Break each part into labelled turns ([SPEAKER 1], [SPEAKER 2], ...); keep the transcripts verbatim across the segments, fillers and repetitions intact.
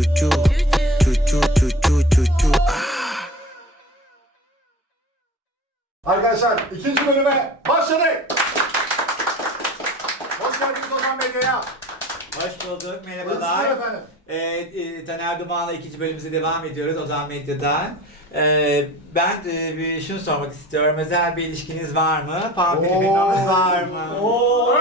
[SPEAKER 1] cucu, cucu, cucu, cucu.
[SPEAKER 2] Arkadaşlar ikinci bölüme başladık. Hoş geldiniz Ozan Medya'ya.
[SPEAKER 3] Hoş bulduk,
[SPEAKER 2] Buyursunlar
[SPEAKER 3] merhabalar.
[SPEAKER 2] efendim.
[SPEAKER 3] Ee, e, Taner Duman'la ikinci bölümümüze devam ediyoruz Ozan Medya'dan. Ee, ben e, bir şunu sormak istiyorum, özel bir ilişkiniz var mı? Vampir
[SPEAKER 2] Oo.
[SPEAKER 3] filminiz var mı?
[SPEAKER 2] Oo.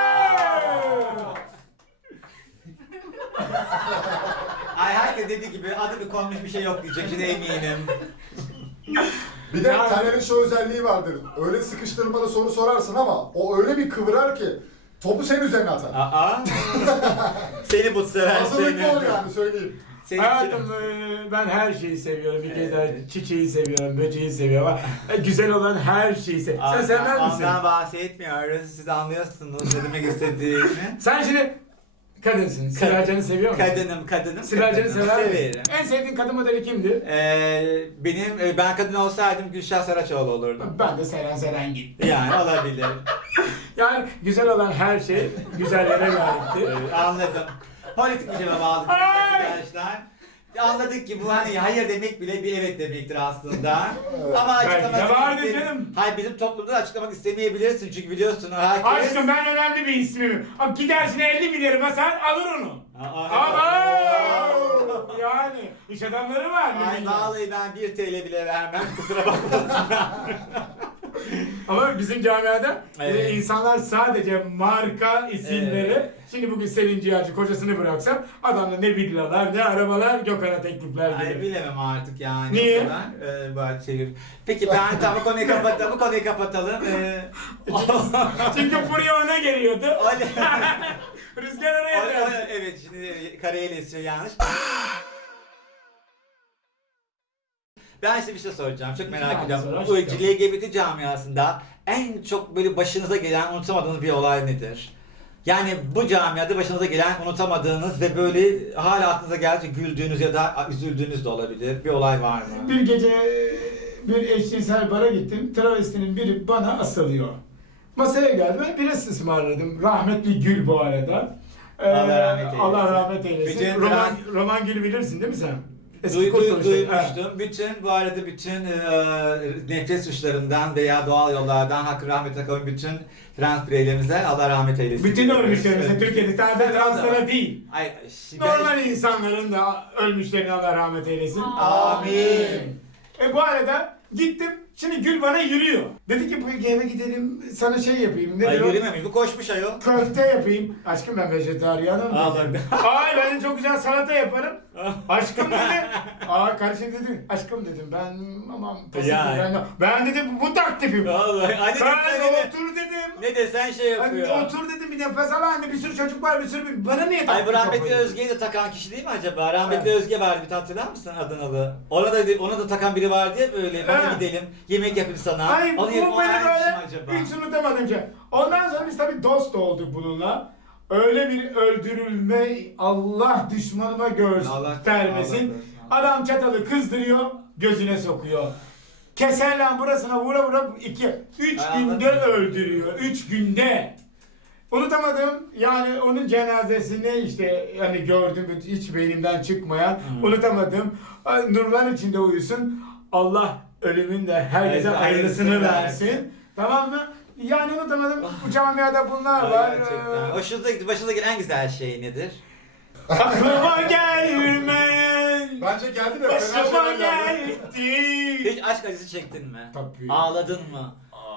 [SPEAKER 3] Ay herkes dediği gibi adı bir konmuş bir şey yok diyecek, şimdi eminim.
[SPEAKER 2] Bir de Taner'in şu özelliği vardır. Öyle sıkıştırmalı soru sorarsın ama o öyle bir kıvırar ki topu senin üzerine atar.
[SPEAKER 3] Aa, seni bu sever
[SPEAKER 2] Hazırlıklı ol
[SPEAKER 3] seni.
[SPEAKER 2] yani söyleyeyim.
[SPEAKER 3] Seni-
[SPEAKER 4] Hayatım e, ben her şeyi seviyorum. Bir kez daha çiçeği seviyorum, böceği seviyorum. Ama e, güzel olan her şeyi seviyorum. Sen
[SPEAKER 3] Ondan-
[SPEAKER 4] sevmez misin?
[SPEAKER 3] Ondan bahsetmiyoruz, siz anlıyorsunuz ne demek istediğimi.
[SPEAKER 4] Sen şimdi kadınsın. Sibel Can'ı seviyor musun?
[SPEAKER 3] Kadınım, kadınım.
[SPEAKER 4] Sibel Can'ı
[SPEAKER 3] kadınım.
[SPEAKER 4] sever misin?
[SPEAKER 3] Severim.
[SPEAKER 4] En sevdiğin kadın modeli kimdir?
[SPEAKER 3] Ee, benim e, ben kadın olsaydım Gülşah Saraçoğlu olurdum.
[SPEAKER 4] Ben de Seren Serengil.
[SPEAKER 3] Yani olabilir.
[SPEAKER 4] Yani güzel olan her şey güzellere layıktır.
[SPEAKER 3] Ee, anladım. Politik bir cevap aldık arkadaşlar. Anladık ki bu hani hayır demek bile bir evet demektir aslında. Ama
[SPEAKER 4] Belki de
[SPEAKER 3] açıklamak
[SPEAKER 4] vardır
[SPEAKER 3] istemi-
[SPEAKER 4] canım.
[SPEAKER 3] Hayır, bizim toplumda açıklamak istemeyebilirsin çünkü biliyorsun herkes...
[SPEAKER 4] Aşkım ben önemli bir ismim. Bak gidersin elli milyarı basar alır onu.
[SPEAKER 3] Aa,
[SPEAKER 4] Ama yani iş adamları var. ne
[SPEAKER 3] Ay
[SPEAKER 4] bileyim.
[SPEAKER 3] vallahi ben bir T L bile vermem, kusura bakmasınlar.
[SPEAKER 4] Ama bizim camiada
[SPEAKER 3] Evet.
[SPEAKER 4] e, insanlar sadece marka isimleri.
[SPEAKER 3] Evet.
[SPEAKER 4] Şimdi bugün Selin Ciğerci kocasını bıraksam adamda ne villalar ne arabalar Gökhan'a teklifler
[SPEAKER 3] Ay
[SPEAKER 4] gelir.
[SPEAKER 3] bilemem artık yani.
[SPEAKER 4] Niye?
[SPEAKER 3] O kadar, Ee, böyle çevir. Peki ben tamam bu konuyu kapatalım, bu konuyu kapatalım. Ee,
[SPEAKER 4] Çünkü furya ona geliyordu.
[SPEAKER 3] Öyle.
[SPEAKER 4] Rüzgar oraya
[SPEAKER 3] Öyle-
[SPEAKER 4] geldi.
[SPEAKER 3] evet şimdi karayel esiyor yanlış. Ben size bir şey soracağım, çok merak
[SPEAKER 4] Hadi
[SPEAKER 3] ediyorum.
[SPEAKER 4] sor,
[SPEAKER 3] Bu
[SPEAKER 4] aşkım.
[SPEAKER 3] L G B T camiasında en çok böyle başınıza gelen unutamadığınız bir olay nedir? Yani bu camiada başınıza gelen unutamadığınız ve böyle hala aklınıza geldikçe güldüğünüz ya da üzüldüğünüz de olabilir bir olay var mı?
[SPEAKER 4] Bir gece e, bir eşcinsel bara gittim. Travestinin biri bana asılıyor. Masaya geldi ve biraz ısmarladım. Rahmetli Gül bu arada. Ee,
[SPEAKER 3] Allah rahmet eylesin.
[SPEAKER 4] Allah rahmet eylesin.
[SPEAKER 3] Bütün
[SPEAKER 4] Roman,
[SPEAKER 3] trans-
[SPEAKER 4] Roman Gül'ü bilirsin değil mi sen? Eski
[SPEAKER 3] Duy, duy-
[SPEAKER 4] kurtuluşu.
[SPEAKER 3] duymuştum. Bütün bu arada bütün e, nefret suçlarından veya doğal yollardan hakkı rahmetine kavun bütün trans bireylerimize Allah rahmet eylesin.
[SPEAKER 4] Bütün ölmüşlerimize
[SPEAKER 3] Evet.
[SPEAKER 4] Türkiye'de sadece translara değil.
[SPEAKER 3] Ay, şimdi
[SPEAKER 4] Normal insanların da ölmüşlerini Allah rahmet eylesin.
[SPEAKER 3] Amin.
[SPEAKER 4] E bu arada gittim. Şimdi Gül bana yürüyor. Dedi ki bu eve gidelim sana şey yapayım. Ne
[SPEAKER 3] Ay
[SPEAKER 4] diyor?
[SPEAKER 3] yürümemiş. Bu koşmuş ayol.
[SPEAKER 4] Köfte yapayım. Aşkım ben vejetaryenim.
[SPEAKER 3] Allah.
[SPEAKER 4] Ay ben de çok güzel salata yaparım. Aşkım dedi. Aa kardeşim dedi. Aşkım dedim ben aman pasifim
[SPEAKER 3] Yani.
[SPEAKER 4] ben. Ben dedim bu taktifim.
[SPEAKER 3] Vallahi. Anne
[SPEAKER 4] Ben
[SPEAKER 3] desen,
[SPEAKER 4] de otur dedim.
[SPEAKER 3] ne desen şey
[SPEAKER 4] Hani
[SPEAKER 3] yapıyor.
[SPEAKER 4] otur dedim bir nefes al anne bir sürü çocuk var bir sürü bir bana niye
[SPEAKER 3] Ay
[SPEAKER 4] taktın
[SPEAKER 3] bu rahmetli
[SPEAKER 4] kafayı?
[SPEAKER 3] Özge'yi de takan kişi değil mi acaba? Rahmetli
[SPEAKER 4] Evet.
[SPEAKER 3] Özge vardı, bir hatırlar mısın Adanalı? Ona da ona da takan biri vardı ya böyle. Bana
[SPEAKER 4] Evet.
[SPEAKER 3] gidelim. Yemek yapayım sana.
[SPEAKER 4] Ay bu
[SPEAKER 3] Onu yapayım, o
[SPEAKER 4] beni
[SPEAKER 3] aynı kişi mi
[SPEAKER 4] böyle
[SPEAKER 3] acaba?
[SPEAKER 4] hiç unutamadım ki. Ondan sonra biz tabii dost olduk bununla. Öyle bir öldürülme Allah düşmanıma göstermesin.
[SPEAKER 3] Allah-
[SPEAKER 4] Adam çatalı kızdırıyor, gözüne sokuyor. Keser lan burasına vura vura iki, üç
[SPEAKER 3] Ay,
[SPEAKER 4] günde
[SPEAKER 3] anladım.
[SPEAKER 4] öldürüyor. Üç günde. Unutamadım yani onun cenazesini işte yani gördüm hiç beynimden çıkmayan
[SPEAKER 3] Hmm.
[SPEAKER 4] unutamadım. Ay, nurlar içinde uyusun. Allah ölümün de herkese
[SPEAKER 3] Evet,
[SPEAKER 4] hayırlısını
[SPEAKER 3] hayırlısını
[SPEAKER 4] versin.
[SPEAKER 3] versin.
[SPEAKER 4] Tamam mı? Yani unutamadım. Bu camiada bunlar
[SPEAKER 3] Ay,
[SPEAKER 4] var.
[SPEAKER 3] gerçekten.
[SPEAKER 4] Ee,
[SPEAKER 3] Hoşunuza gitti. Başınıza gelen en güzel şey nedir?
[SPEAKER 4] Aklıma gelmeyen
[SPEAKER 2] Bence geldi de fena
[SPEAKER 4] başıma
[SPEAKER 2] şeyler geldi.
[SPEAKER 4] geldi.
[SPEAKER 3] Hiç aşk acısı çektin mi?
[SPEAKER 4] Tabii.
[SPEAKER 3] Ağladın mı?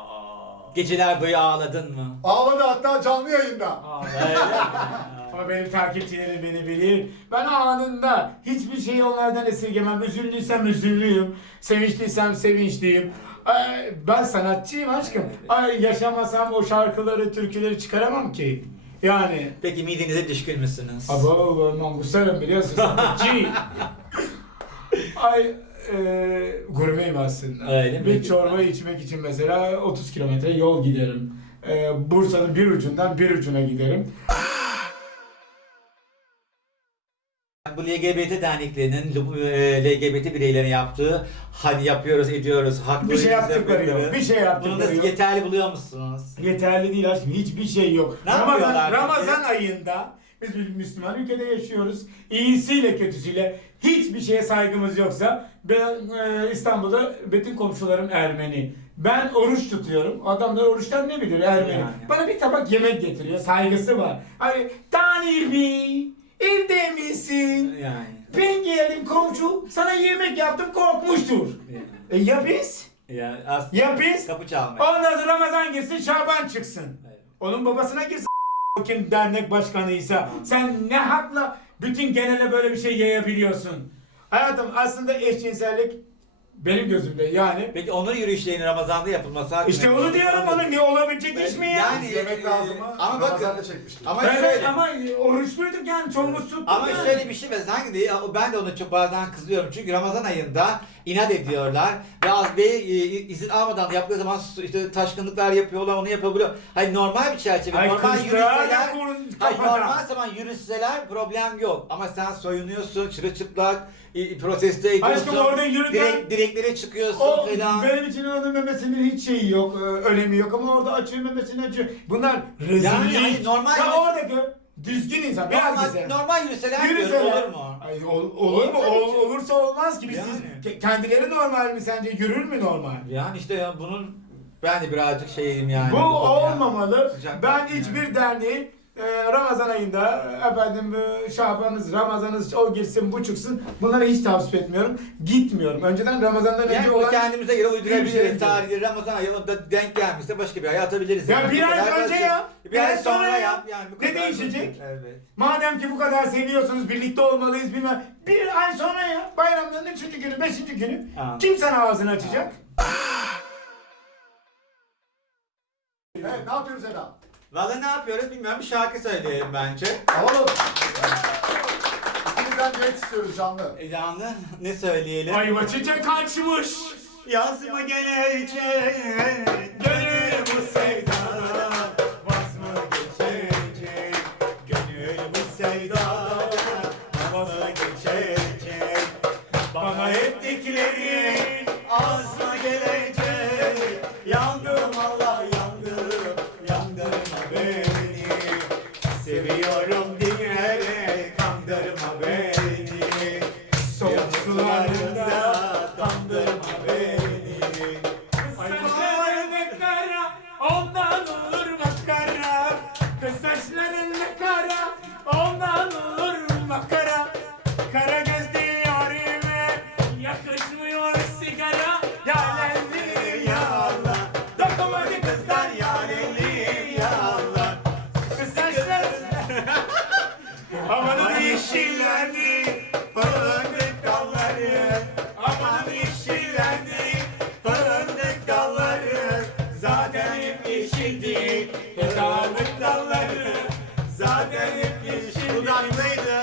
[SPEAKER 3] Geceler boyu ağladın mı?
[SPEAKER 2] Ağladı hatta canlı yayında.
[SPEAKER 4] Aa,
[SPEAKER 3] Öyle mi?
[SPEAKER 4] Ama benim takipçilerim beni bilir. Ben anında hiçbir şeyi onlardan esirgemem. Üzüldüysem üzüldüyüm. Sevinçliysem sevinçliyim. Ay, ben sanatçıyım aşkım. Ay, yaşamasam o şarkıları, türküleri çıkaramam ki. Yani.
[SPEAKER 3] Peki midenize düşkün müsünüz?
[SPEAKER 4] Abo, manguslarım biliyorsun sanatçı. Ay, e, gurmeyim aslında.
[SPEAKER 3] Öyle mi?
[SPEAKER 4] Bir çorba içmek için mesela otuz kilometre yol giderim. E, Bursa'nın bir ucundan bir ucuna giderim.
[SPEAKER 3] Bu L G B T derneklerinin e, L G B T bireylerin yaptığı hani yapıyoruz ediyoruz haklı
[SPEAKER 4] Bir şey yaptıkları yok. Bir şey
[SPEAKER 3] Bunu
[SPEAKER 4] yaptıkları
[SPEAKER 3] da
[SPEAKER 4] yok.
[SPEAKER 3] yeterli buluyor musunuz?
[SPEAKER 4] Yeterli değil aşkım. Hiçbir şey yok.
[SPEAKER 3] Ne
[SPEAKER 4] Ramazan,
[SPEAKER 3] yapıyorlar peki?
[SPEAKER 4] Ramazan ayında Biz bir Müslüman ülkede yaşıyoruz. İyisiyle kötüsüyle hiçbir şeye saygımız yoksa ben e, İstanbul'da bütün komşularım Ermeni. Ben oruç tutuyorum. Adamlar oruçtan ne bilir Ermeni.
[SPEAKER 3] Yani.
[SPEAKER 4] Bana bir tabak yemek getiriyor. Saygısı var. Hani Tanrı bir evde misin?
[SPEAKER 3] Yani.
[SPEAKER 4] Ben geldim komşu sana yemek yaptım korkmuştur.
[SPEAKER 3] Yani.
[SPEAKER 4] E ya biz?
[SPEAKER 3] Yani aslında
[SPEAKER 4] Ya biz?
[SPEAKER 3] kapı çalmak.
[SPEAKER 4] Ondan sonra Ramazan girsin, Şaban çıksın.
[SPEAKER 3] Evet.
[SPEAKER 4] Onun babasına girsin kim dernek başkanıysa. Sen ne hakla bütün genele böyle bir şey yayabiliyorsun? Hayatım aslında eşcinsellik benim gözümde yani.
[SPEAKER 3] Peki onur yürüyüşlerinin Ramazan'da yapılması hakkında.
[SPEAKER 4] İşte onu diyorum onun ne olabilecek iş mi ya?
[SPEAKER 3] Yani-
[SPEAKER 2] yemek lazım mı?
[SPEAKER 3] Ama bakın-
[SPEAKER 2] Ramazan'da çekmiştik.
[SPEAKER 3] Ama
[SPEAKER 4] Evet
[SPEAKER 3] şöyle.
[SPEAKER 4] ama oruçluyduk yani çoğumuz tuttuk
[SPEAKER 3] Ama
[SPEAKER 4] yani.
[SPEAKER 3] şöyle bir şey var. Sanki değil, ben de ona çok bazen kızıyorum. Çünkü Ramazan ayında inat ediyorlar ve az ve e, izin almadan yaptığı zaman işte taşkınlıklar yapıyorlar, onu yapabiliyor. Hayır normal bir çerçeve,
[SPEAKER 4] Ay
[SPEAKER 3] normal
[SPEAKER 4] kızlar
[SPEAKER 3] yürüseler,
[SPEAKER 4] ya kurun
[SPEAKER 3] hayır
[SPEAKER 4] kafana.
[SPEAKER 3] normal zaman yürüseler problem yok. Ama sen soyunuyorsun, çırılçıplak, e, protesto ediyorsun,
[SPEAKER 4] Aşkım orada yürürken-
[SPEAKER 3] direk, direklere çıkıyorsun
[SPEAKER 4] O
[SPEAKER 3] falan.
[SPEAKER 4] benim için onun memesinin hiç şeyi yok, e, önemi yok ama orada açıyor memesini açıyor. Bunlar rezillik.
[SPEAKER 3] Yani hani normal
[SPEAKER 4] Ya
[SPEAKER 3] yürü-
[SPEAKER 4] oradaki düzgün insan, beyaz
[SPEAKER 3] Normal,
[SPEAKER 4] güzel.
[SPEAKER 3] normal yürüseler, diyorum,
[SPEAKER 4] Yürüseler.
[SPEAKER 3] olur mu?
[SPEAKER 4] Ay, ol- olur mu?
[SPEAKER 3] Olur tabii
[SPEAKER 4] Ol-
[SPEAKER 3] ki.
[SPEAKER 4] olursa olmaz ki. Biz
[SPEAKER 3] Yani.
[SPEAKER 4] siz- ke- kendileri normal mi sence? Yürür mü normal?
[SPEAKER 3] Yani işte ya bunun ben de birazcık şeyim yani.
[SPEAKER 4] Bu
[SPEAKER 3] konuya.
[SPEAKER 4] olmamalı.
[SPEAKER 3] Sıcak
[SPEAKER 4] Ben
[SPEAKER 3] yani.
[SPEAKER 4] hiçbir derneğin e, Ramazan ayında e, efendim e, Şaban'ınız, Ramazan'ınız o girsin bu çıksın. Bunları hiç tavsiye etmiyorum. Gitmiyorum. Önceden Ramazan'dan önce
[SPEAKER 3] Yani bu
[SPEAKER 4] olan...
[SPEAKER 3] kendimize göre
[SPEAKER 4] bir şey
[SPEAKER 3] uydurabiliriz.
[SPEAKER 4] yok.
[SPEAKER 3] Tarihleri Ramazan ayında denk gelmişse başka bir ay atabiliriz.
[SPEAKER 4] Ya
[SPEAKER 3] yani.
[SPEAKER 4] bir
[SPEAKER 3] Bu
[SPEAKER 4] ay
[SPEAKER 3] kadar
[SPEAKER 4] önce
[SPEAKER 3] basit.
[SPEAKER 4] yap,
[SPEAKER 3] Bir ay sonra yap. Yani bu
[SPEAKER 4] Ne
[SPEAKER 3] kadar
[SPEAKER 4] değişecek?
[SPEAKER 3] basit. Evet.
[SPEAKER 4] Madem ki bu kadar seviyorsunuz, birlikte olmalıyız bilmem. Bir ay sonra ya, bayramların üçüncü günü, beşinci günü.
[SPEAKER 3] Anladım.
[SPEAKER 4] Kim sana ağzını açacak?
[SPEAKER 2] Evet ne yapıyoruz Eda?
[SPEAKER 3] Valla ne yapıyoruz bilmiyorum. Bir şarkı söyleyelim bence.
[SPEAKER 2] Alalım. İkinizden düet istiyoruz canlı.
[SPEAKER 3] E, Canlı ne söyleyelim?
[SPEAKER 4] Ayva çiçek açmış.
[SPEAKER 3] Yaz mı gelecek? Gönül bu sevdana. Vaz mı geçecek? Gönül bu sevdana. Vaz mı geçecek? Bana ettiklerin az mı gelecek? Yandım Allah yandım. Yandırma beni. Seviyorum diyerek kandırma beni.
[SPEAKER 4] Soğuk sularında
[SPEAKER 3] kandırma beni.
[SPEAKER 4] saçların ne kara, ondan olur makara. Kız saçların ne kara, ondan olur makara. Kara gözlü yarime yakışmıyor sigara. Yalenli ya Allah, dokunmadı kızlar yalenli ya Allah. Kız saçların amanın yeşillendi, fındık dalları. Amanın yeşillendi, fındık dalları. Zaten hep yeşildi, fındık dalları. Zaten hep yeşildi.
[SPEAKER 3] Dudaklıydı.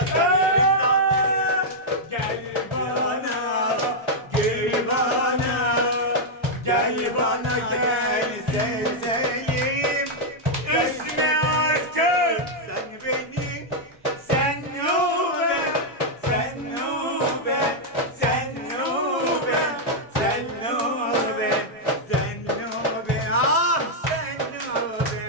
[SPEAKER 4] Gel
[SPEAKER 3] Bana, gel bana, gel bana gel sevselim.
[SPEAKER 4] üstüne artık.
[SPEAKER 3] Sen beni,
[SPEAKER 4] Sen nube, sen nube, sen nube,
[SPEAKER 3] sen nube, sen nube, ah sen nube.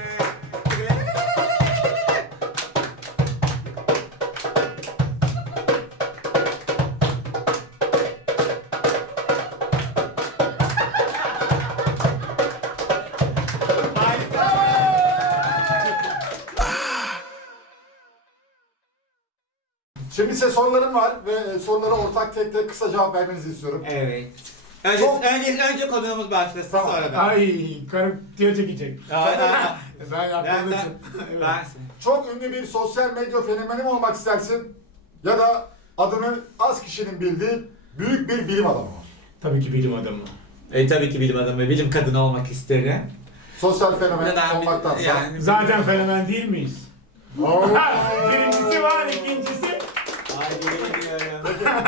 [SPEAKER 2] Şimdi size sorularım var ve sorulara ortak tek tek kısa cevap vermenizi istiyorum.
[SPEAKER 3] Evet. Önce,
[SPEAKER 2] Çok-
[SPEAKER 3] önce, önce konuğumuz başlasın
[SPEAKER 2] Tamam.
[SPEAKER 3] sonra ben.
[SPEAKER 4] Ay karı diyor çekecek.
[SPEAKER 3] Ay, ay, ay.
[SPEAKER 4] Ben
[SPEAKER 3] Ben,
[SPEAKER 4] yapmalısın.
[SPEAKER 3] ben, bensin.
[SPEAKER 2] Çok ünlü bir sosyal medya fenomeni mi olmak istersin? Ya da adını az kişinin bildiği büyük bir bilim adamı var.
[SPEAKER 4] Tabii ki bilim adamı.
[SPEAKER 3] E, tabii ki bilim adamı ve bilim kadını olmak isterim.
[SPEAKER 2] Sosyal fenomen
[SPEAKER 3] Neden?
[SPEAKER 2] olmaktansa.
[SPEAKER 3] Yani,
[SPEAKER 4] Zaten fenomen değil miyiz?
[SPEAKER 2] Oo.
[SPEAKER 4] Birincisi var, ikincisi.
[SPEAKER 3] Ay bilmiyorum.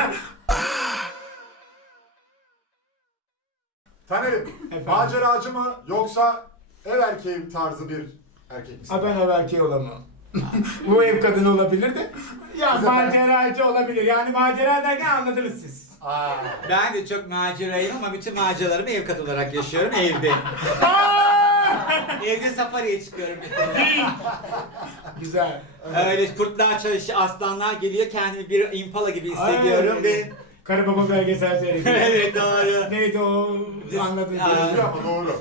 [SPEAKER 2] Taner'im,
[SPEAKER 4] Efendim?
[SPEAKER 2] maceracı mı yoksa ev erkeği tarzı bir erkek misin?
[SPEAKER 4] Ha ben ev erkeği olamam. Bu ev kadını olabilir de. Ya
[SPEAKER 2] Size ben-
[SPEAKER 4] maceracı olabilir. Yani macera derken anladınız siz.
[SPEAKER 2] Aa.
[SPEAKER 3] Ben de çok macerayım ama bütün maceralarımı ev kat olarak yaşıyorum evde.
[SPEAKER 4] Aa!
[SPEAKER 3] Evde safariye çıkıyorum mesela.
[SPEAKER 4] Güzel.
[SPEAKER 3] Öyle kurtlar çalışıyor, aslanlar geliyor, kendimi bir impala gibi hissediyorum
[SPEAKER 4] Ay.
[SPEAKER 3] ve
[SPEAKER 4] Karı baba belgesel serisi.
[SPEAKER 3] evet doğru.
[SPEAKER 4] Neydi o? Anladın.
[SPEAKER 3] Aa.
[SPEAKER 2] Değil ama doğru.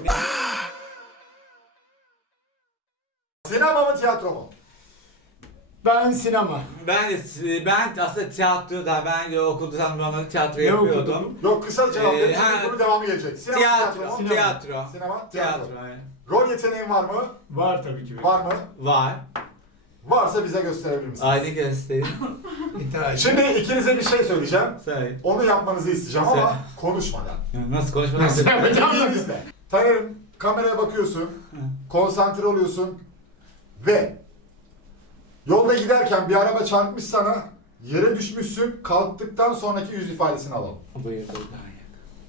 [SPEAKER 2] Sinema mı tiyatro mu?
[SPEAKER 4] Ben sinema.
[SPEAKER 3] Ben de ben aslında tiyatroda ben de okulda zamanında tiyatro
[SPEAKER 4] Ne
[SPEAKER 3] yapıyordum.
[SPEAKER 4] okudun?
[SPEAKER 2] Yok kısa cevap
[SPEAKER 3] Ee,
[SPEAKER 2] verin.
[SPEAKER 3] ha.
[SPEAKER 2] Şimdi bunun devamı gelecek. Sinema
[SPEAKER 3] Tiyatro,
[SPEAKER 2] tiyatro mu?
[SPEAKER 4] Sinema.
[SPEAKER 3] tiyatro.
[SPEAKER 2] Sinema, tiyatro.
[SPEAKER 3] Tiyatro. aynen.
[SPEAKER 2] Rol yeteneğin var mı?
[SPEAKER 4] Var tabii ki.
[SPEAKER 2] Var mı?
[SPEAKER 3] Var.
[SPEAKER 2] Varsa bize gösterebilir misiniz?
[SPEAKER 3] Aynı göstereyim.
[SPEAKER 2] Şimdi ikinize bir şey söyleyeceğim.
[SPEAKER 3] Söyle.
[SPEAKER 2] Onu yapmanızı isteyeceğim
[SPEAKER 3] Söyle.
[SPEAKER 2] ama konuşmadan.
[SPEAKER 3] Nasıl konuşmadan
[SPEAKER 4] Nasıl yapacağım?
[SPEAKER 2] Elinizde. Taner'im kameraya bakıyorsun, konsantre oluyorsun ve yolda giderken bir araba çarpmış sana, yere düşmüşsün, kalktıktan sonraki yüz ifadesini alalım.
[SPEAKER 3] Buyur buyur daha iyi.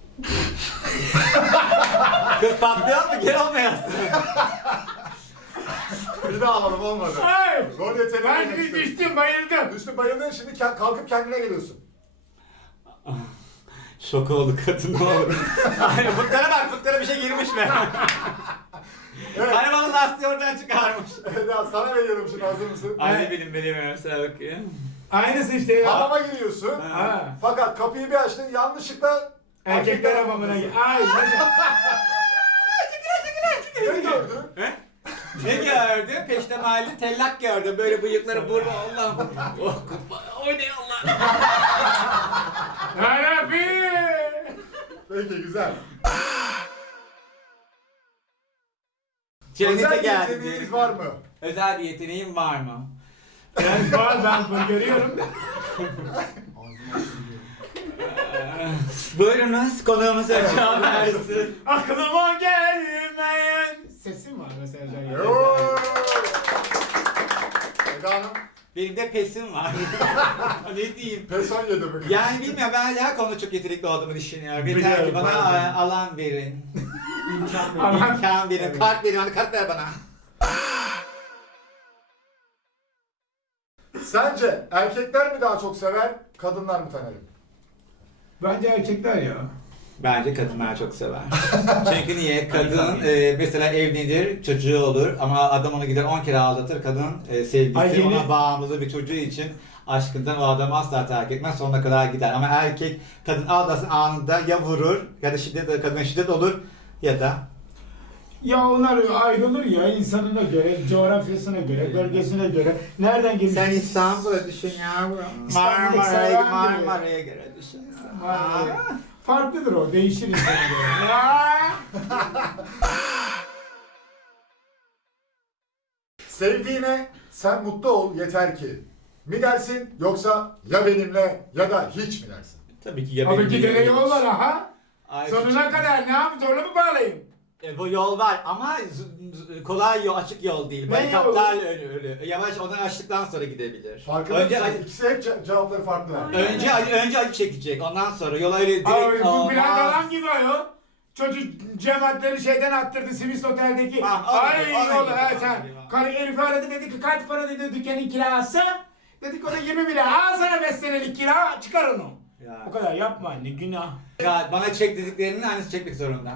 [SPEAKER 3] Kız patlıyor mu? Gel olmayasın.
[SPEAKER 2] Bir daha alalım olmadı.
[SPEAKER 4] Hayır.
[SPEAKER 2] Rol yeteneği.
[SPEAKER 4] Ben şimdi düştüm bayıldım.
[SPEAKER 2] Düştün bayıldın şimdi ke- kalkıp kendine geliyorsun.
[SPEAKER 3] Şok oldu kadın ne oldu? Ay, fıklara bak fıklara bir şey girmiş mi?
[SPEAKER 2] Evet.
[SPEAKER 3] Arabanın lastiği oradan çıkarmış.
[SPEAKER 2] Eda sana veriyorum şimdi hazır mısın?
[SPEAKER 3] Aynı benim benim sıra bakayım.
[SPEAKER 4] Aynısı işte ya.
[SPEAKER 2] Hamama giriyorsun.
[SPEAKER 4] Ha.
[SPEAKER 2] Fakat kapıyı bir açtın yanlışlıkla
[SPEAKER 4] Erkekler hamamına gir. Ay.
[SPEAKER 2] Ne gördün?
[SPEAKER 3] He? Ne gördüm? Peştemali tellak gördüm. Böyle bıyıkları burnu Allah'ım. Oh o ne Allah.
[SPEAKER 4] Yarabbi.
[SPEAKER 2] Peki güzel.
[SPEAKER 3] Cennete
[SPEAKER 2] Özel
[SPEAKER 3] geldi.
[SPEAKER 2] yeteneğiniz var mı?
[SPEAKER 3] Özel bir yeteneğim var mı?
[SPEAKER 4] Ben var ben bunu görüyorum.
[SPEAKER 3] Buyurunuz konuğumuz cevap versin.
[SPEAKER 4] Aklıma gelmeyen. Sesim var mesela.
[SPEAKER 2] Yoo! Eda Hanım,
[SPEAKER 3] Benim de pesim var. Ne diyeyim?
[SPEAKER 2] pes on yedi mi?
[SPEAKER 3] Yani bilmiyorum ben her konuda çok yetenekli olduğumu düşünüyorum. Yeter
[SPEAKER 4] Biliyorum,
[SPEAKER 3] ki bana
[SPEAKER 4] ben de.
[SPEAKER 3] e, alan verin.
[SPEAKER 4] Alan-
[SPEAKER 3] İmkan verin.
[SPEAKER 4] Evet.
[SPEAKER 3] Kart verin. Hadi kart ver bana.
[SPEAKER 2] Sence erkekler mi daha çok sever, kadınlar mı Taner'im?
[SPEAKER 4] Bence erkekler ya.
[SPEAKER 3] Bence kadınlar çok sever. Çünkü niye? Kadın e, mesela evlenir, çocuğu olur ama adam onu gider on kere aldatır. Kadın e, sevgisi,
[SPEAKER 4] Ay, yeni-
[SPEAKER 3] ona bağımlılığı bir çocuğu için aşkından o adamı asla terk etmez, sonuna kadar gider. Ama erkek kadın aldatsın anında ya vurur ya da şiddet, kadın şiddet olur ya da
[SPEAKER 4] Ya onlar ayrılır ya insanına göre, coğrafyasına göre, bölgesine göre. Nereden gelmiş?
[SPEAKER 3] sen İstanbul'a düşün yavrum.
[SPEAKER 4] İstanbul'daki
[SPEAKER 3] Marmara'ya,
[SPEAKER 4] seven biri.
[SPEAKER 3] Marmara'ya göre düşün.
[SPEAKER 4] Var. Farklıdır o, değişir insana göre. Ya.
[SPEAKER 2] Sevdiğine sen mutlu ol yeter ki mi dersin yoksa ya benimle ya da hiç mi dersin?
[SPEAKER 3] Tabii ki ya
[SPEAKER 4] Abi
[SPEAKER 3] benim
[SPEAKER 4] gidene
[SPEAKER 3] gibi-
[SPEAKER 4] yol var ha.
[SPEAKER 3] Ay,
[SPEAKER 4] Sonuna kadar ne yapayım zorla mı bağlayayım?
[SPEAKER 3] E, bu yol var ama z- z- kolay yol, açık yol değil.
[SPEAKER 4] Ne
[SPEAKER 3] Barikatlarla öyle öyle. Yavaş onu açtıktan sonra gidebilir.
[SPEAKER 2] Farkında
[SPEAKER 3] önce
[SPEAKER 2] mısın?
[SPEAKER 3] acı,
[SPEAKER 2] İkisi hep ce- cevapları farklı var.
[SPEAKER 3] önce acı, önce acı çekecek. Ondan sonra yola öyle direkt
[SPEAKER 4] Abi bu
[SPEAKER 3] olmaz.
[SPEAKER 4] plan yalan gibi ayol. Çocuk cemaatleri şeyden attırdı Sivis Otel'deki.
[SPEAKER 3] Ha, o
[SPEAKER 4] Ay
[SPEAKER 3] gibi, o
[SPEAKER 4] yol
[SPEAKER 3] gibi,
[SPEAKER 4] ha
[SPEAKER 3] o
[SPEAKER 4] sen.
[SPEAKER 3] gibi.
[SPEAKER 4] Karı herifi aradı dedi ki kaç para dedi dükkanın kirası. Dedik o da yirmi bin lira. Al sana beş senelik kira çıkar onu.
[SPEAKER 3] Ya.
[SPEAKER 4] O kadar yapma anne günah.
[SPEAKER 3] Ya, bana çek dediklerinin aynısı çekmek zorunda.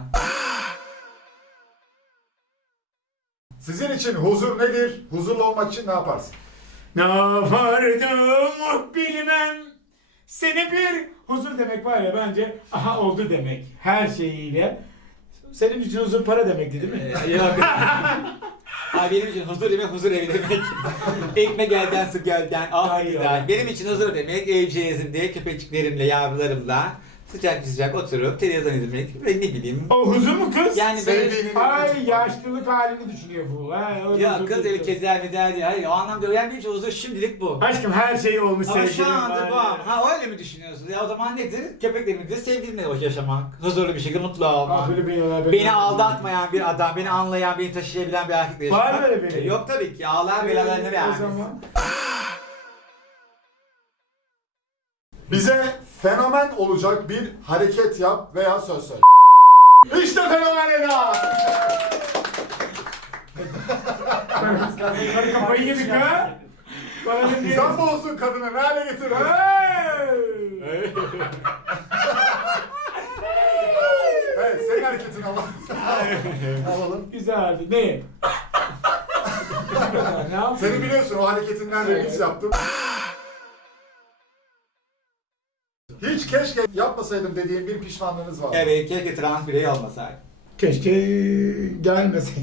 [SPEAKER 2] Sizin için huzur nedir? Huzurlu olmak için ne yaparsın?
[SPEAKER 4] Ne yapardım bilmem. Seni bir huzur demek var ya bence aha oldu demek. Her şeyiyle. Senin için huzur para demekti değil mi?
[SPEAKER 3] Ee, Yok. Ay benim için huzur demek huzur evi demek. Ekmek elden su gölden. Ah
[SPEAKER 4] Ay
[SPEAKER 3] güzel.
[SPEAKER 4] ya.
[SPEAKER 3] Benim için huzur demek evciyizimde köpekçiklerimle yavrularımla sıcak sıcak oturup televizyon izlemek ve ne bileyim.
[SPEAKER 4] O huzur mu kız?
[SPEAKER 3] Yani böyle
[SPEAKER 2] Sevdiğini
[SPEAKER 4] Ay yaşlılık halini düşünüyor bu. Ha, öyle
[SPEAKER 3] ya
[SPEAKER 4] huzur
[SPEAKER 3] kız
[SPEAKER 4] değil.
[SPEAKER 3] öyle keder mi der ya. Hayır, o anlamda yani benim için huzur şimdilik bu.
[SPEAKER 4] Aşkım her şey olmuş
[SPEAKER 3] Ama
[SPEAKER 4] sevgilim
[SPEAKER 3] şu anda
[SPEAKER 4] var.
[SPEAKER 3] bu. Ha öyle mi düşünüyorsunuz? Ya o zaman nedir? Köpeklerimle sevgilimle yaşamak. Huzurlu bir şekilde mutlu olmak.
[SPEAKER 4] Ah, böyle beni, beni,
[SPEAKER 3] Beni aldatmayan bir adam, beni anlayan, beni taşıyabilen bir erkekle yaşamak.
[SPEAKER 4] Var mı öyle biri?
[SPEAKER 3] Yok tabii ki. Ağlar belalarını
[SPEAKER 4] O
[SPEAKER 3] vermesin.
[SPEAKER 4] zaman.
[SPEAKER 2] Bize fenomen olacak bir hareket yap veya söz söyle. İşte fenomen Eda!
[SPEAKER 4] Karı kafayı yedik ha. Bana ne
[SPEAKER 2] Sen bozdun kadını, ne hale getirdin?
[SPEAKER 4] Hey!
[SPEAKER 2] Evet, senin hareketin alalım. Alalım.
[SPEAKER 4] Güzel. güzeldi. Ne? Ne yapayım?
[SPEAKER 2] Seni biliyorsun, o hareketinden remix yaptım. Hiç keşke yapmasaydım dediğim bir pişmanlığınız var mı?
[SPEAKER 3] Evet, keşke trans birey olmasaydı.
[SPEAKER 4] Keşke gelmeseydi.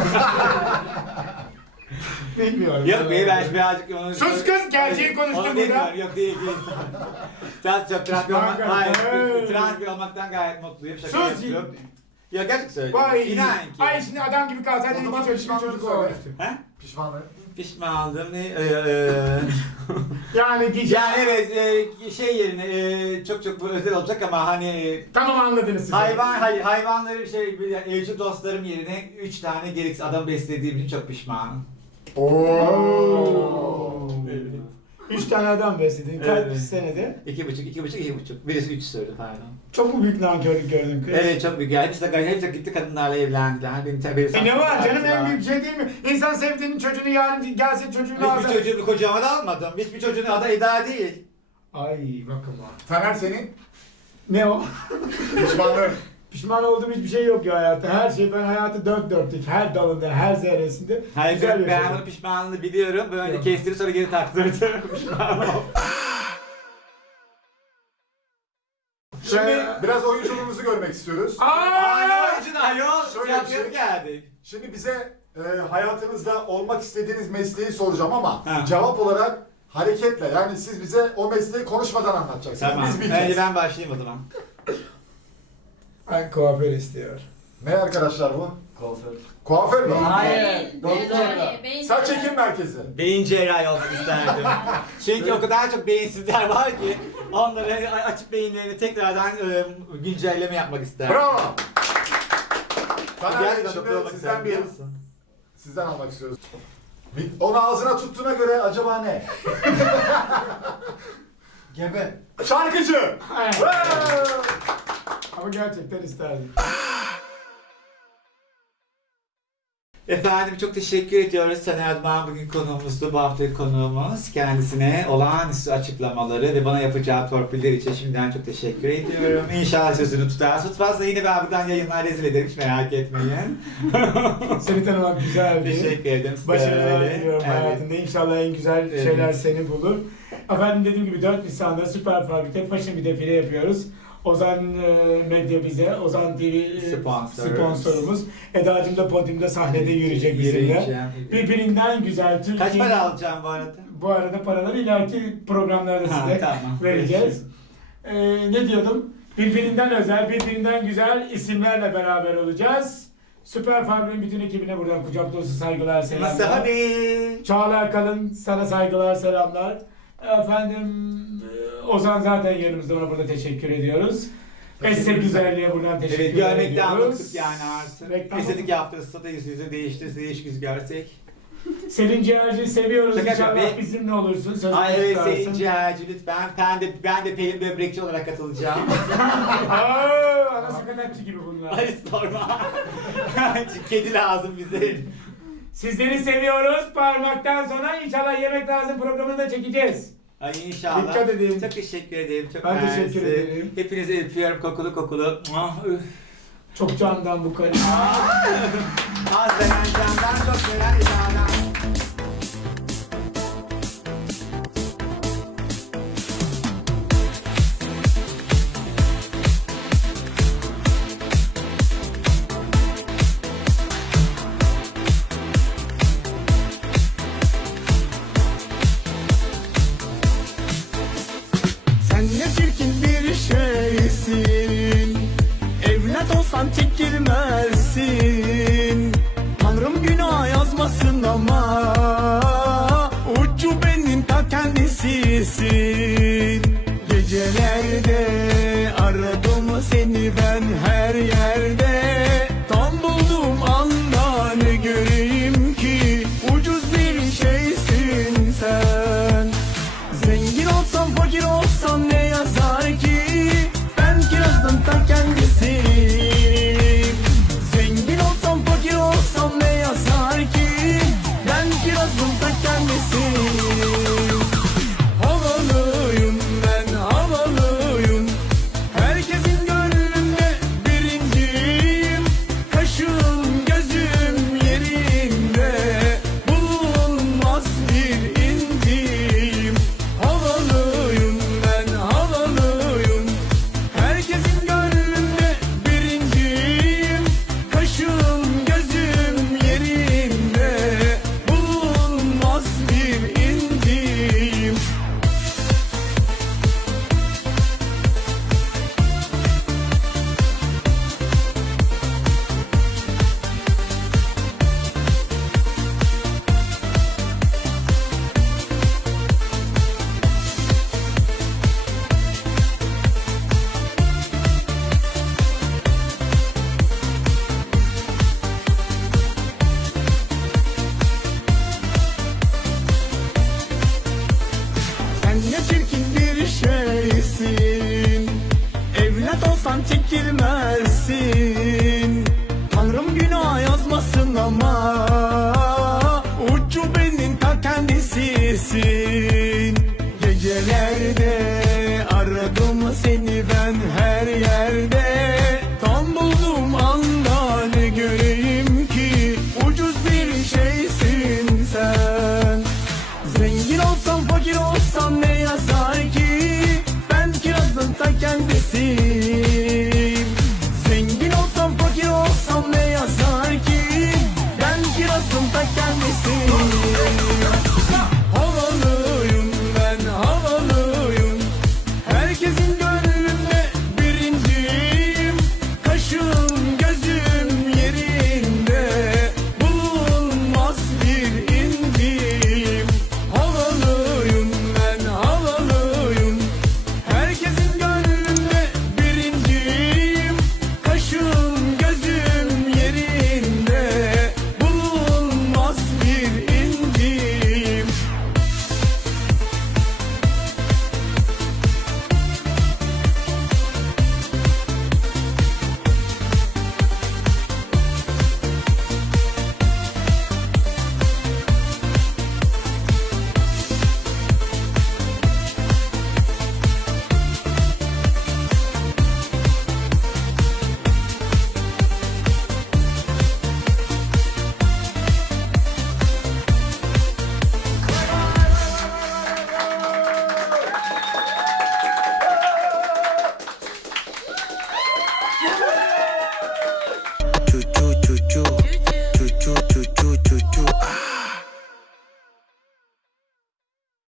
[SPEAKER 4] Bilmiyorum.
[SPEAKER 3] Yok be, ben birazcık onu...
[SPEAKER 4] Sus kız, gerçeği konuştum
[SPEAKER 3] Onu
[SPEAKER 4] burada.
[SPEAKER 3] demiyorum, yok değil değil. Trans çok trans bir olmak,
[SPEAKER 4] Pişman
[SPEAKER 3] hayır,
[SPEAKER 4] kaldım.
[SPEAKER 3] trans bir olmaktan gayet mutluyum. Şaka
[SPEAKER 4] Sus!
[SPEAKER 3] yapıyorum. Ya gerçek söylüyorum.
[SPEAKER 4] Vay.
[SPEAKER 3] İnan ki.
[SPEAKER 4] Ay şimdi adam gibi kalsaydın
[SPEAKER 2] O zaman
[SPEAKER 4] iki çocuk
[SPEAKER 2] pişmanlık
[SPEAKER 4] çocuk
[SPEAKER 2] söyle.
[SPEAKER 4] olmuştu.
[SPEAKER 3] He?
[SPEAKER 2] Pişmanlık.
[SPEAKER 3] Pişmanım. Ne? Ee, e...
[SPEAKER 4] Yani gece...
[SPEAKER 3] yani evet, e, şey yerine e, çok çok bu özel olacak ama hani
[SPEAKER 4] Tamam anladınız siz.
[SPEAKER 3] hayvan hay, hayvanları şey bir evcil dostlarım yerine üç tane gereksiz adam beslediğim için çok pişmanım.
[SPEAKER 2] Oo.
[SPEAKER 3] Evet.
[SPEAKER 4] Üç tane adam besledin. Kaç
[SPEAKER 3] Evet.
[SPEAKER 4] senede?
[SPEAKER 3] İki buçuk, iki buçuk, iki buçuk. Birisi üç sürdü pardon.
[SPEAKER 4] Çok mu büyük nankörlük gördün kız?
[SPEAKER 3] Evet çok büyük. Yani hepsi de hepsi de gitti kadınlarla evlendiler. Benim tabii
[SPEAKER 4] E ne var canım, en büyük şey değil mi? İnsan sevdiğinin çocuğunu yarın gelsin çocuğunu alsa...
[SPEAKER 3] Hiçbir çocuğumu kocama da almadım. Hiçbir çocuğun adı Eda değil.
[SPEAKER 4] Ay bakın bak.
[SPEAKER 2] Taner senin
[SPEAKER 4] Ne o?
[SPEAKER 2] pişmanlığın.
[SPEAKER 4] Pişman olduğum hiçbir şey yok ya hayatta. Her şey, ben hayatı dört dörtlük, her dalında, her zerresinde
[SPEAKER 3] Hayır
[SPEAKER 4] güzel
[SPEAKER 3] ben, ben
[SPEAKER 4] yaşadım.
[SPEAKER 3] bunun pişmanlığını biliyorum. Böyle
[SPEAKER 4] Yok.
[SPEAKER 3] kestirip sonra geri taktırdım. Pişman oldum.
[SPEAKER 2] Şimdi
[SPEAKER 4] Ee,
[SPEAKER 2] biraz oyunculuğunuzu görmek istiyoruz.
[SPEAKER 3] Ay
[SPEAKER 4] Aa!
[SPEAKER 3] oyuncun ayol.
[SPEAKER 2] Şöyle bir
[SPEAKER 3] Tiyatroya
[SPEAKER 2] şey.
[SPEAKER 3] geldik.
[SPEAKER 2] Şimdi bize e, hayatınızda olmak istediğiniz mesleği soracağım ama
[SPEAKER 3] Ha.
[SPEAKER 2] cevap olarak hareketle, yani siz bize o mesleği konuşmadan anlatacaksınız.
[SPEAKER 3] Tamam.
[SPEAKER 2] Biz bileceğiz.
[SPEAKER 3] Önce ben başlayayım o zaman.
[SPEAKER 4] Ay kuaför istiyor.
[SPEAKER 2] Ne arkadaşlar bu?
[SPEAKER 5] Kuaför.
[SPEAKER 2] Kuaför mü?
[SPEAKER 5] Hayır, doktor da.
[SPEAKER 1] Beyin- beyin
[SPEAKER 2] Saç
[SPEAKER 1] cerrahi.
[SPEAKER 2] çekim merkezi.
[SPEAKER 3] Beyin cerrahi olmak isterdim. Çünkü o kadar çok beyinsizler var ki onları açıp beyinlerini tekrardan e, güncelleme yapmak isterdim.
[SPEAKER 2] Bravo. Taner Bey,
[SPEAKER 3] Gerçekten doktor
[SPEAKER 2] şimdi
[SPEAKER 3] olmak
[SPEAKER 2] sizden
[SPEAKER 3] isterdim
[SPEAKER 2] bir,
[SPEAKER 3] biliyor musun?
[SPEAKER 2] sizden almak istiyoruz. Bir- Onu ağzına tuttuğuna göre acaba ne?
[SPEAKER 5] Gebe.
[SPEAKER 2] Şarkıcı.
[SPEAKER 4] Ay.
[SPEAKER 2] Bravo.
[SPEAKER 4] Ama gerçekten isterdim.
[SPEAKER 3] Efendim çok teşekkür ediyoruz. Taner Adman bugün konuğumuzdu. Bu haftaki konuğumuz. Kendisine olağanüstü açıklamaları ve bana yapacağı torpiller için şimdiden çok teşekkür ediyorum. İnşallah sözünü tutar. Tutmazsa yine ben buradan yayınlar rezil ederim. Hiç merak etmeyin.
[SPEAKER 4] Seni tanımak güzeldi.
[SPEAKER 3] Teşekkür ederim. size
[SPEAKER 4] Başarılar
[SPEAKER 3] öyle.
[SPEAKER 4] diliyorum
[SPEAKER 3] Evet.
[SPEAKER 4] hayatında. İnşallah en güzel
[SPEAKER 3] Evet.
[SPEAKER 4] şeyler seni bulur. Efendim dediğim gibi dört Nisan'da Süper Fabrik'te fashion bir defile yapıyoruz. Ozan e, Medya bize, Ozan T V e,
[SPEAKER 3] Sponsor.
[SPEAKER 4] sponsorumuz. Eda'cığım da podyumda sahnede yürüyecek bizimle.
[SPEAKER 3] Yürüyeceğim.
[SPEAKER 4] Birbirinden güzel Türkiye.
[SPEAKER 3] Kaç para alacağım bu arada?
[SPEAKER 4] Bu arada paraları ileriki programlarda
[SPEAKER 3] Ha,
[SPEAKER 4] size
[SPEAKER 3] tamam.
[SPEAKER 4] vereceğiz. Ee, ne diyordum? Birbirinden özel, birbirinden güzel isimlerle beraber olacağız. Süper Fabrik'in bütün ekibine buradan kucak dolusu saygılar, selamlar.
[SPEAKER 3] Mustafa Bey.
[SPEAKER 4] Çağlar Kalın, sana saygılar, selamlar. Efendim, e, Ozan zaten yanımızda, ona burada teşekkür ediyoruz. Esse Güzelliğe buradan teşekkür
[SPEAKER 3] Evet
[SPEAKER 4] ediyoruz.
[SPEAKER 3] görmekten bıktık yani artık.
[SPEAKER 4] Reklam-
[SPEAKER 3] Estetik yaptırırsa da yüz yüze değiştirse değiş yüz görsek.
[SPEAKER 4] Selin Ciğerci'yi seviyoruz.
[SPEAKER 3] Şaka
[SPEAKER 4] İnşallah
[SPEAKER 3] yapıyorum.
[SPEAKER 4] bizimle olursun. Sözünü
[SPEAKER 3] Ay evet
[SPEAKER 4] tutarsın.
[SPEAKER 3] Sayın Ciğerci lütfen. Ben de, ben de Pelin Böbrekçi olarak katılacağım.
[SPEAKER 4] Aa, ana sakatçı gibi bunlar.
[SPEAKER 3] Ay sorma. Kedi lazım bize.
[SPEAKER 4] Sizleri seviyoruz. Parmaktan sonra inşallah Yemek Lazım programını da çekeceğiz.
[SPEAKER 3] Ay inşallah.
[SPEAKER 4] Dikkat edin.
[SPEAKER 3] Çok teşekkür ederim. Çok
[SPEAKER 4] Ben
[SPEAKER 3] mersi.
[SPEAKER 4] teşekkür ederim.
[SPEAKER 3] Hepinizi öpüyorum kokulu kokulu. Ah, üf.
[SPEAKER 4] Çok candan bu karı.
[SPEAKER 3] Az veren candan çok veren izadan.
[SPEAKER 6] Sen ne çirkin bir şeysin, evlat olsan çekilmezsin. Tanrım günah yazmasın ama ucu benim ta kendisisin.